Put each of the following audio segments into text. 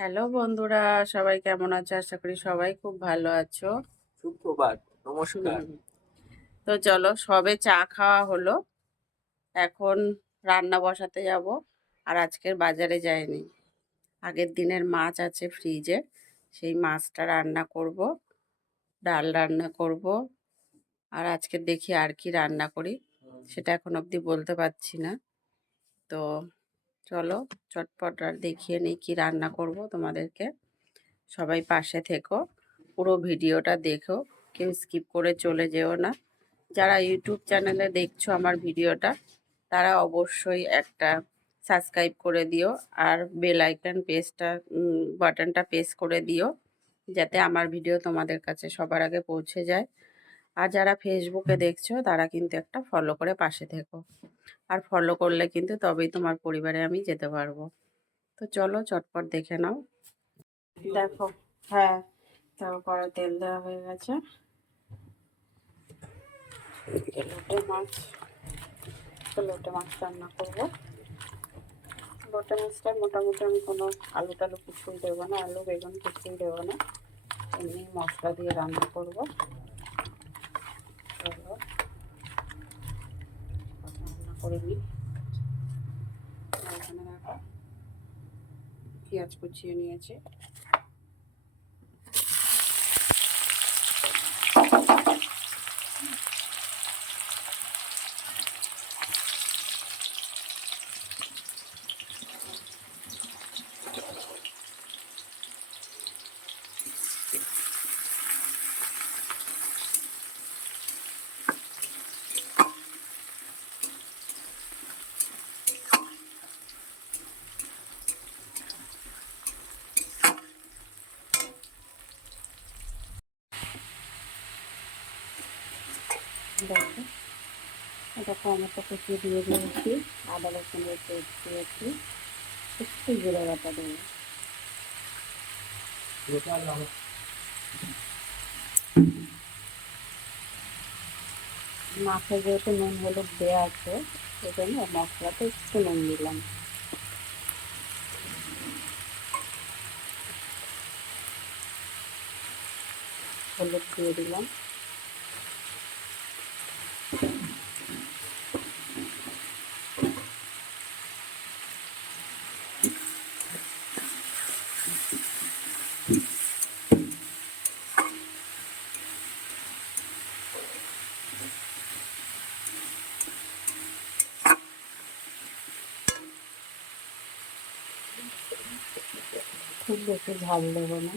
Hello বন্ধুরা, সবাই কেমন আছো? আশা করি সবাই খুব ভালো আছো। সুপ্রভাত, নমস্কার। হুম। তো চলো, সবে চা খাওয়া হলো, এখন রান্না বসাতে যাব। আর আজকের বাজারে যাইনি, আগের দিনের মাছ আছে ফ্রিজে, সেই মাছটা রান্না করব, ডাল রান্না করব। আর আজকে দেখি আর কি রান্না করি, সেটা এখন অবধি বলতে পারছি না। তো চলো চটপট আর দেখিয়ে নিই কি রান্না করব তোমাদেরকে। সবাই পাশে থেকো, পুরো ভিডিওটা দেখো, কেউ স্কিপ করে চলে যেও না। যারা ইউটিউব চ্যানেলে দেখছো আমার ভিডিওটা, তারা অবশ্যই একটা সাবস্ক্রাইব করে দিও, আর বেল আইকন বাটনটা প্রেস করে দিও, যাতে আমার ভিডিও তোমাদের কাছে সবার আগে পৌঁছে যায়। আর যারা ফেসবুকে দেখছো, তারা কিন্তু একটা ফলো করে পাশে থেকো। আর ফলো করলে কিন্তু তবেই তোমার পরিবারে আমি যেতে পারবো। তো চলো চটপট দেখে নাও। দেখো, হ্যাঁ, তারপরে তেল দেওয়া হয়ে গেছে। লোটে মাছ, লোটে মাছ রান্না করবো। লোটে মাছটা মোটামুটি আমি কোনো আলু টালু কিছুই দেবো না, আলু বেগুন কিছুই দেবো না, এমনি মশলা দিয়ে রান্না করবো। চলো রান্না করে নিই। এখানে রাখো, পেঁয়াজ কুচিয়ে নিয়েছি। দেখো, এটা টমেটো কুচিয়ে দিয়ে দিয়েছি, আদা রসুনের পেস্ট দিয়েছি, একটু জিরে বাটা দেবো। মাছে যেহেতু নুন হলুদ দেওয়া আছে, সেজন্য মশলাতে একটু নুন দিলাম। হলুদ দিয়ে দিলাম। খুব বেশি ঝাল দেবো না।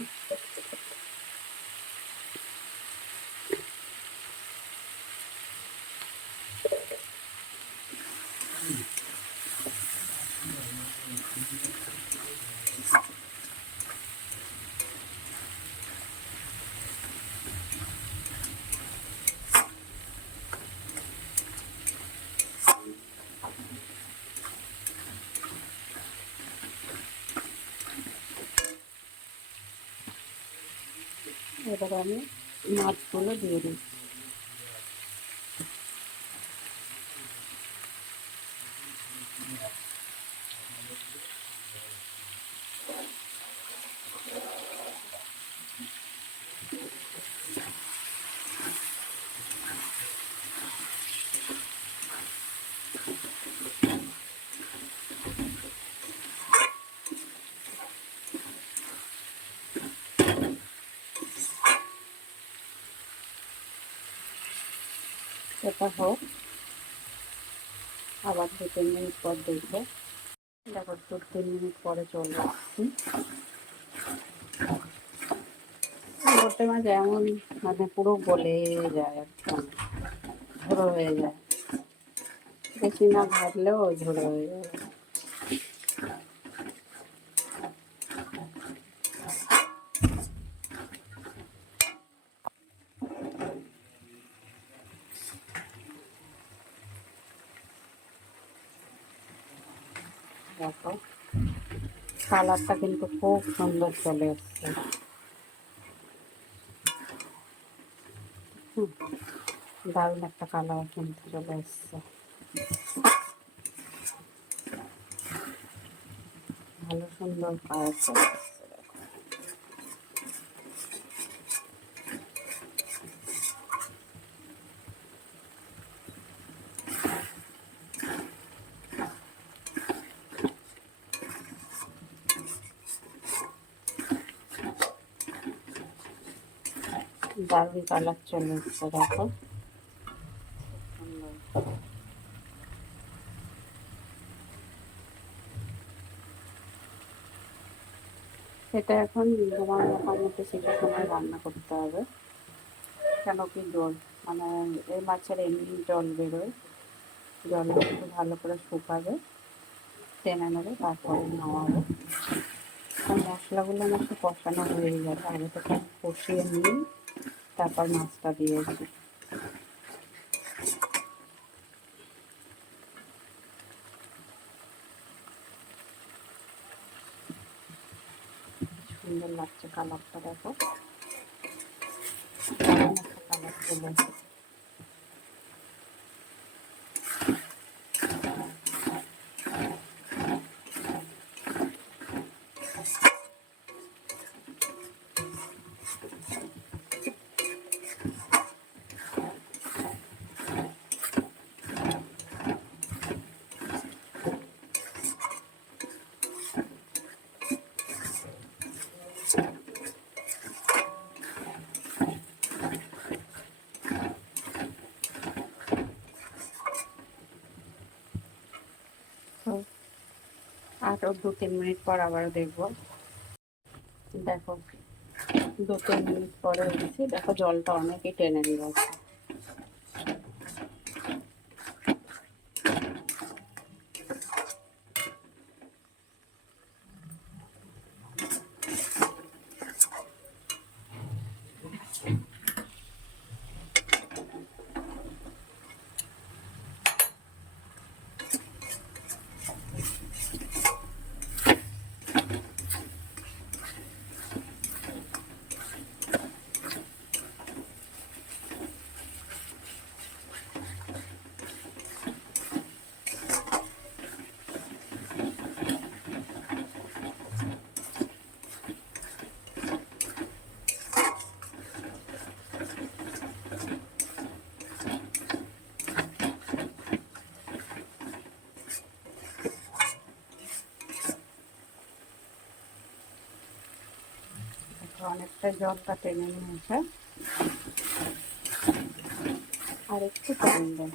এবার আমি মাছগুলো দিয়ে দিই। এটা হোক, আবার 2-3 মিনিট পর দেখবো। দেখো, 2-3 মিনিট পরে চলে আসছি। লোটে মাছ এমন মানে পুরো গলে যায়, একদম ঝোড়ো হয়ে যায়, বেশি না ভাজলেও ওই ঝোড়ো হয়ে যায়। দেখো, কালারটা কিন্তু খুব সুন্দর চলে এসছে। দারুণ একটা কালার কিন্তু চলে এসছে, ভালো সুন্দর কালার চলে এসছে। দারুণ কালার চলে এসছে, দেখো সুন্দর। এটা এখন তোমার মোটামুটি শীতের সময় রান্না করতে হবে। কেন কি জল, মানে এই মাছের এমনি জল বেরোয়, জলটা একটু ভালো করে শুকাবে, টেনে নেবে, তারপরে নামাবো। আর মশলাগুলো আমার একটু কষানো হয়ে যাবে, আগে থেকে কষিয়ে নিয়ে তারপর মাছটা দিয়েছি। সুন্দর লাগছে কালারটা, দেখো দারুণ একটা কালার চলে এসেছে। তো আরও 2-3 মিনিট পর আবারও দেখবো। দেখো 2-3 মিনিট পরে দিচ্ছি, দেখো জলটা অনেকই টেনে নিয়েছে। অনেকটা জলটা টেনে নিয়েছে, আর একটু টাইম দেয়।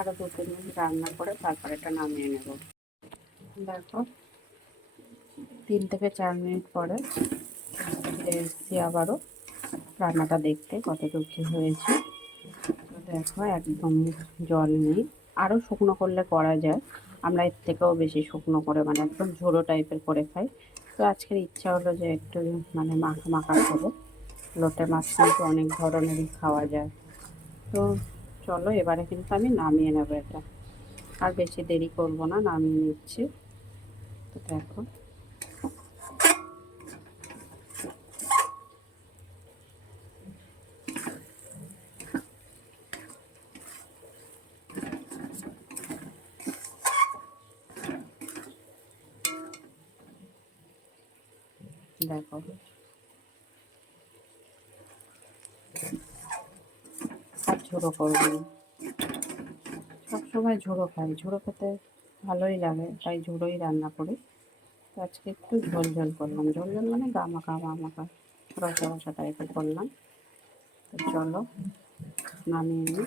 আরও 2-3 মিনিট রান্না করে তারপর এটা নামিয়ে নেব। দেখো 3 থেকে 4 মিনিট পরে ফিরে এসেছি আবারও রান্নাটা দেখতে কতটুকু কী হয়েছে। তো দেখো একদম জল নেই, আরও শুকনো করলে করা যায়, আমরা এর থেকেও বেশি শুকনো করে মানে একদম ঝোড়ো টাইপের করে খাই। তো আজকের ইচ্ছা হলো যে একটু মানে মাখা মাখা খাবো। লোটে মাছ কিন্তু অনেক ধরনেরই খাওয়া যায়। তো চলো এবারে কিন্তু আমি নামিয়ে নেবো এটা, আর বেশি দেরি করব না, নামিয়ে নিচ্ছি। তো দেখো দেখো আর ঝোড়ো করবো না, সবসময় ঝোড়ো খাই, ঝোড়ো খেতে ভালোই লাগে, তাই ঝোড়োই রান্না করি। তো আজকে একটু ঝোল ঝোল করলাম, ঝোল ঝোল মানে গা মাখা রসা রসা টাইপের করলাম। তো চলো নামিয়ে নিই।